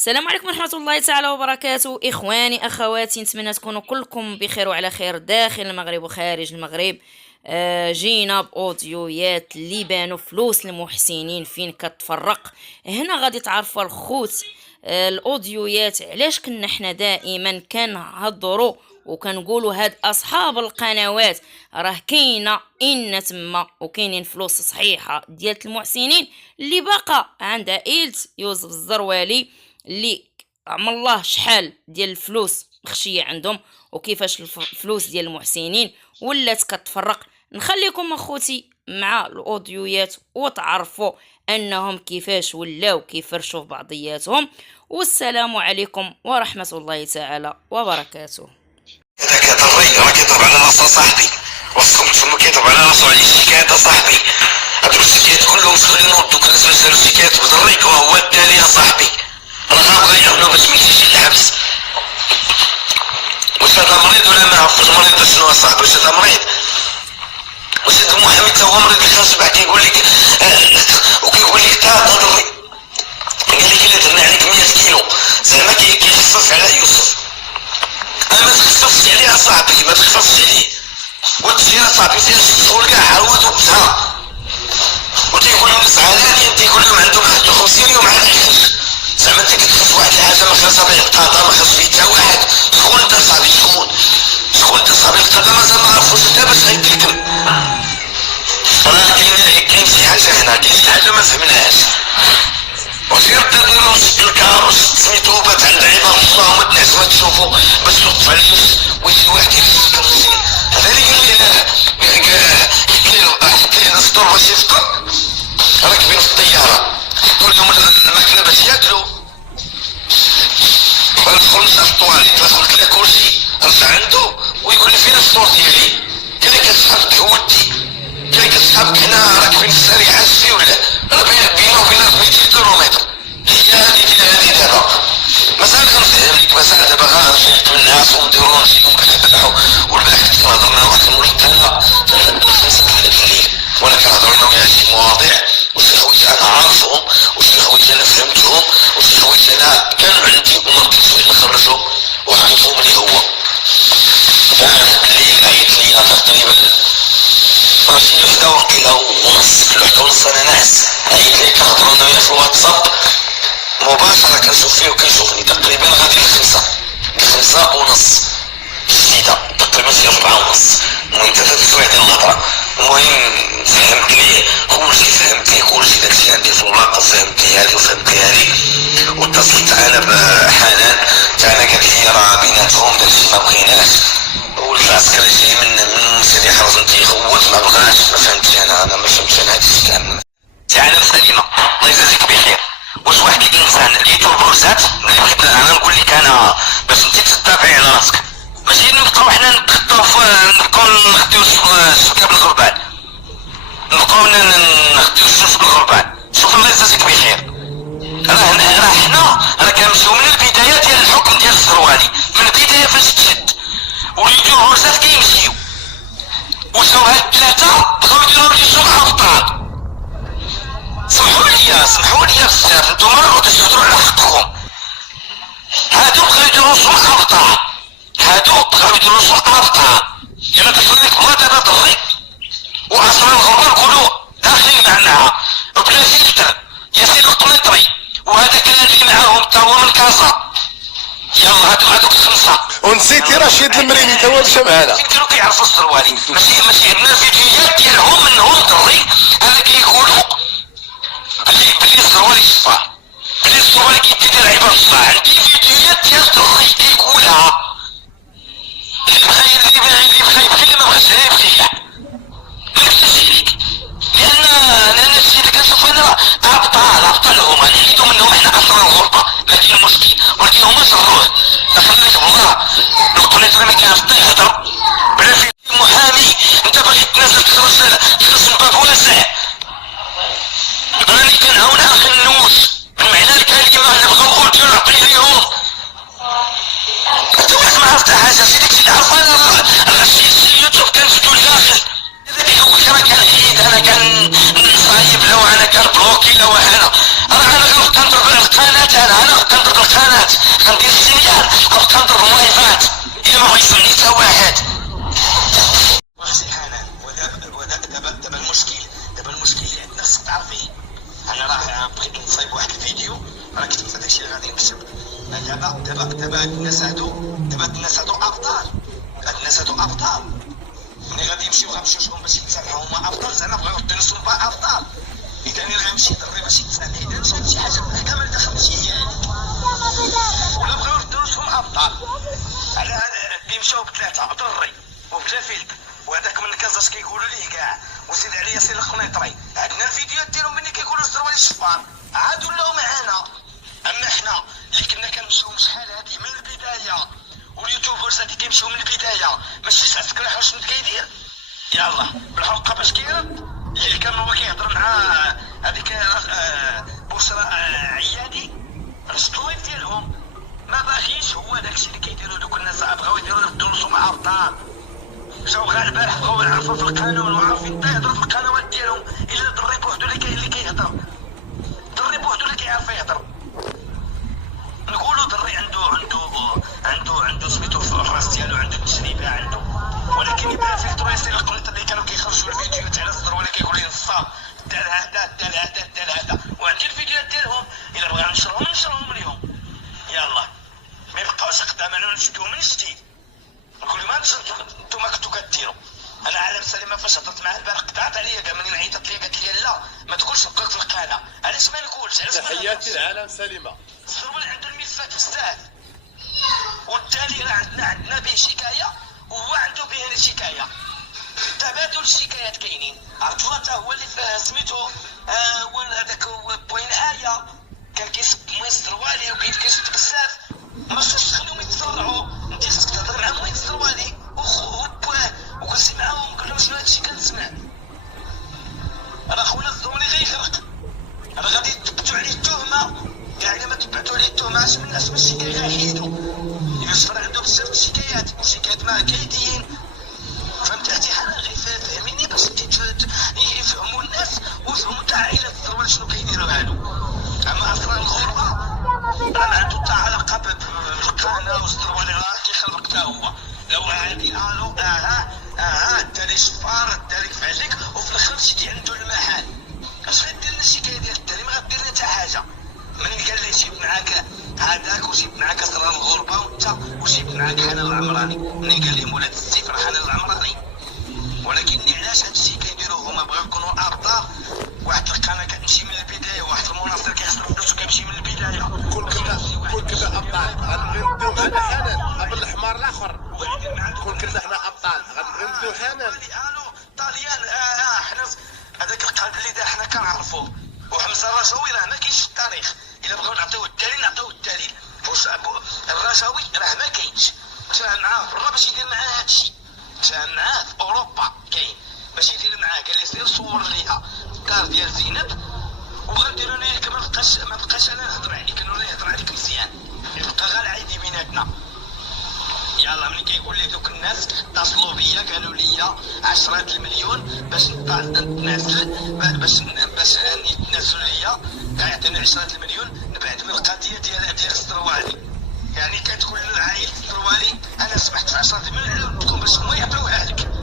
السلام عليكم ورحمة الله تعالى وبركاته، إخواني أخواتي، نتمنى تكونوا كلكم بخير وعلى خير داخل المغرب وخارج المغرب. جينا بأوديويات اللي بانوا فلوس المحسنين فين كتفرق. هنا غادي تعرفوا الخوت. الأوديويات علاش كنا حنا دائما كنهضروا وكنقولوا هاد اصحاب القنوات راه كاينه ان تما وكاينين فلوس صحيحه ديال المحسنين اللي باقا عند عائله يوسف الزروالي، اللي عمل الله شحال ديال الفلوس مخشيه عندهم وكيفاش الفلوس ديال المحسنين ولات كتفرق. نخليكم اخوتي مع الاوديويات وتعرفوا انهم كيفاش ولاو كيفرشوا في بعضياتهم. والسلام عليكم ورحمه الله تعالى وبركاته. هذاك هذا الري راه كيضرب على راسو صاحبي، وصلكم تفهموا كيضرب على راسو على الشكايات صاحبي. هادو الشكايات كلهم صغيرين ودوك الناس باش داروا الشكايات بالريك وهو التالي يا صاحبي، راه غابغا يعاونو باش ميمشيش للحبس. واش هذا مريض ولا ما عرفتش مريض شنو يا صاحبي؟ واش هذا مريض؟ واش هذا محمد تا هو مريض اللي خرج بعد كيقول لك وكيقول لك تا هذا الري قال لك الا درنا عليك 100 كيلو زعما كيخصص على يوسف. ما تخصصش عليه صاحبي، ما تخصصش عليه. وتجي صاحبي تجي تقول كاع عاود وبزها وتيقول لهم زعلانين، تيقول لهم عندهم 51 يوم على الخرج. زعما انت كتخص واحد الحاجه ما خاصها بها القضاء، ما خاص فيه حتى واحد. شكون انت صاحبي؟ شكون انت صاحبي؟ القضاء مازال ما عرفوش انت باش غيتحكم. راه كاين شي حاجه هنا، كاين شي حاجه ما فهمناهاش. وسير ديروا شد الكار وشد سميتو بات عند عباد الله وما تنعس ما تشوفوا باش توقف على النفس ويجي واحد يفسك الرزين. هذا اللي قال لي السطور باش يفطر راكبين في الطياره يقول لهم الماكله باش ياكلوا. ندخل نسى في الطواليت ندخل كلا كلشي رجع عنده ويقول لي فين السطور ديالي؟ قال لي كتسحبك هودي، قال لي كتسحبك هنا راكبين في السريعه شتي ولا راه بينه وبين 200 كيلومتر. هي هذه دابا مازال كنفهم لك، مازال دابا غنفيق من الناس ونديرو نمشيو نبحثو. والبارح كنت كنهضر مع واحد المولد انا 5 الليل وانا كنهضر معاهم على شي مواضيع وشي حوايج انا عارفهم وشي حوايج انا فهمتهم وشي حوايج انا كانوا عندي وما بقيتش بغيت نخرجهم وعرفهم اللي هو الليل عيط ليا تقريبا ماشي وحده وقيله ونص، وحده ونص انا ناعس. عيط لي كنهضرو انايا في الواتساب مباشرة كنشوف فيه وكيشوفني تقريبا غادي ل5 ونص جديدة تقريبا شي 4 ونص. المهم 3 سوايع ديال الهضرة. المهم فهمت ليه كلشي، فهمت ليه كلشي، داكشي عندي في الورق وفهمت ليه هادي وفهمت ليه هادي. واتصلت انا بحنان حتى انا قالت لي راه بيناتهم داكشي ما بغيناش، والعسكري جاي من سيدي حرزم تيخوت ما بغاش. ما فهمتش انا ما فهمتش انا هادشي الكلام. تعالى مسالمة الله يجازيك بخير. واش واحد الانسان لقيتو البورسات اللي بغيت انا نقول لك انا باش انت تدافعي على راسك، ماشي نبقاو حنا نبقاو نخديو السكه بالغربال، نبقاو نخديو السوس بالغربال. شوف الله يجازيك بخير. راه حنا كنمشيو من البدايه ديال الحكم ديال الزروالي، من البدايه فاش تشد وليدو البورسات كيمشيو وشاو هاد الثلاثه بغاو يديروهم لي سوق افطار. سمحوا لي بزاف، نتوما راه غادي تهضروا على حقكم. هادو بغاو يديروا سوق افطار، هادو بغاو يديروا سوق افطار. الا كتقول لك بلا دابا ضري واصلا الغربه نقولوا داخلين معنا وبلا فلتر ياسين القنيطري وهذاك اللي معاهم تا هو من كازا. يلا هادوك 5 ونسيتي رشيد المريني تا هو مشى معنا. كانوا كيعرفوا السروالي، ماشي عندنا الفيديوهات ديالهم انهم ضري انا كيقولوا بلي الزروالي صفاه، بلي الزروالي كيدير عباد الله. عندي فيديوهات ديال الضري كيقولها اللي بغا يبكي اللي ما بغاش يبكي كاع ما يبكيش عليك. لان الشيء اللي كنشوف انا ابطال هما نحيدو منهم حنا اصلا الغربه ما كاين مشكل، ولكن هما جروه. خليك بالله القنيطري ما كيعرف حتى يهضر بلا في محامي. انت باغي تنازل تخرج من باب واسع. راني كنعاون اخي النوش بمعنى الكلمه انا بغا نقول نعطي ليهم. انت واش ما عرفت حاجه سيدي كنت عارف انا راه شي يوتيوب كنزيدو لداخل. هذيك وقت انا كنحيد انا كنصايب لو انا كنبلوكي لو انا غنبقى نضرب القناه انا غنبقى نضرب القناه لايفات، غندير السيمينار غنبقى نضرب لايفات الا ما بغى يسمعني حتى واحد. واختي حنان، دابا المشكل اللي عندنا خصك تعرفي. انا راه بغيت نصايب واحد الفيديو، راه كتبت داكشي اللي غادي نكتب. دابا الناس هادو ابطال. ملي غادي يمشيو لهم باش يتسامحوا هما ابطال، زعما بغاو يردوا نفسهم ابطال. اذا انا غنمشي نضرب باش يتسامح، اذا مشى شي حاجه في المحكمه اللي دخلت هي ولا بغاو يردوا نفسهم ابطال. على اللي مشاو بثلاثه دري وبلا فيلتر، وهذاك من كازاش كيقولوا ليه كاع، وزيد عليا سير الخنيطري. عندنا الفيديوهات ديالهم ملي كيقولوا الزروالي الشفار عاد ولاو معانا. اما حنا اللي كنا كنمشيو شحال هادي من البدايه، واليوتيوبرز هادي كيمشيو من البدايه، ماشي عسكري حنا شنو كيدير. يلاه بالحق باش كيرد اللي كان هو كيهضر مع هذيك بشرى عيادي، رشد اللايف ديالهم ما باغيش. هو داكشي اللي كيديروا دوك الناس بغاو يديروا الدروس مع ابطال. جاو غير البارح بغاو يعرفوا في القانون وعارفين حتى يهضروا في القنوات ديالهم. الا دري بوحدو اللي كيهضر، دري بوحدو اللي كيعرف يهضر. نقولوا دري عنده سميتو في الراس ديالو، عنده تجربه عنده، ولكن يبان فلترو ياسر القنيط اللي كانوا كيخرجوا الفيديوهات على الصدر ولا كيقول لي نصاب دار هذا. وعندي الفيديوهات ديالهم، الا بغا نشرهم اليوم. يلا ما يبقاوش قدام انا نشدوهم من جديد. نقول لهم انتم كنتو كديروا. انا عالم سليمه فاش هضرت معاه البارح قطعت عليا كاع، منين عيطت لي قالت لي لا ما تقولش بقاك في القناه. علاش ما نقولش؟ علاش تحياتي لعالم سليمه. الزروال عنده الملفات بزاف، والتالي راه عندنا به شكايه وهو عنده به شكايه. تبادل الشكايات كاينين. عرفت الله حتى هو اللي سميتو هذاك بوين آية كان كيسب مويس الزروالي وكيسب بزاف. ما خصش تخليهم يتسرعوا، انت خصك تهضر مع مويس الزروالي وخوه وبواه وكلسي معاهم قول لهم شنو هادشي كنسمع. راه خونا الزروالي غيغرق، راه غادي يثبتوا عليه التهمه. كاع الا ما تبعتوا عليه التهمه اش من الناس ماشي كيحيدوا. الا صرا عنده بزاف د الشكايات والشكايات مع كايدين. فهمت عرفتي حنا غير فهميني باش يفهموا الناس ويفهموا تاع عائله الزروال شنو كيديروا هادو. اما اصلا الغربه راه ما عنده حتى علاقه بالقناه والزروالي، راه كيخربق حتى هو. لو هادي الو الداري شفار الداري كيف عليك، وفي الاخر مشيتي عنده المحل. اش غدير لنا الشكايه ديال الداري؟ ما غدير لنا حتى حاجه. من قال لي جيب معاك هذاك وجيب معاك اسرار الغربه وانت وجيب معاك حنان العمراني. منين قال لي مولات السيف راه حنان العمراني. ولكن علاش هاد الشيء كيديروه؟ هما بغاو يكونوا ابطال. واحد القناه كتمشي من البدايه، واحد المناصر كيخسر فلوس وكيمشي من البدايه. كل كنا ابطال غنبغيو هذا حنان قبل الحمار الاخر. كل كنا حنا ابطال غنبغيو حنان. الو طاليان حنا هذاك القلب اللي دا حنا كنعرفوه. وحمزه الرشاوي راه ما كاينش في التاريخ. الا بغاو نعطيوه الدليل نعطيوه الدليل. الرشاوي راه ما كاينش. تفاهم معاه في الرا باش يدير معاه هادشي. تفاهم معاه في اوروبا كاين باش يدير معاه. قال لي سير صور ليها الدار ديال زينب وغنديرو انا ياك ما بقاش انا نهضر عليك، انا نهضر عليك مزيان يبقى غير العيدي بيناتنا. يلا ملي كيقول لي دوك الناس اتصلوا بيا قالوا لي 10 المليون باش نتنازل باش يتنازلوا ليا، يعطيني 10 المليون نبعد من القضيه ديال الزروالي. يعني كتقول لعائله الزروالي انا سمحت في 10 المليون باش هما يعطيوها لك.